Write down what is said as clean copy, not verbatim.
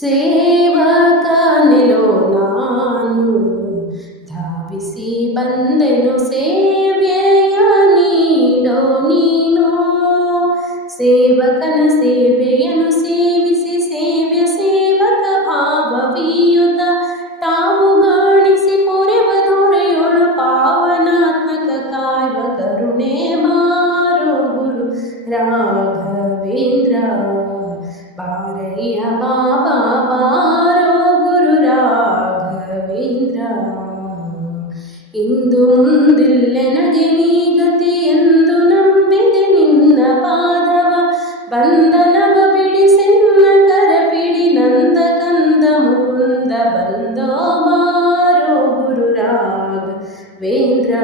ಸೇವಕನೆಲೋ ನಾನು ಧಾವಿಸಿ ಬಂದೆನು ಸೇವೆಯ ನೀಡೋ ನೀನು. ಸೇವಕನ ಸೇವೆಯನ್ನು ಸೇವಿಸಿ ಸೇವಕ ಭಾವವೀಯುತ ತಾವು ಗಾಣಿಸಿ ಪೊರೆವ ದೊರೆಯೊಳು ಪಾವನಾತ್ಮಕ ಕಾಯ್ವ ಕರುಣೆ ಮಾರೋ ಗುರು ರಾಘವೇಂದ್ರ. ಬಾರಯ್ಯ ಬಾಬಾ ಬಾರೋ ಗುರು ರಾಘವೇಂದ್ರ. ಇಂದು ಮುಂದಿಲ್ಲೆನಗೆ ನೀ ಗತಿ ಎಂದು ನಂಬಿದೆ ನಿನ್ನ ಪಾದವ. ಬಂಧನವ ಬಿಡಿಸೆನ್ನ ಕರ ಪಿಡಿ ನಂದ ಕಂದ ಮುಕುಂದ ಬಂದೋ ಬಾರೋ ಗುರು ರಾಘವೇಂದ್ರ.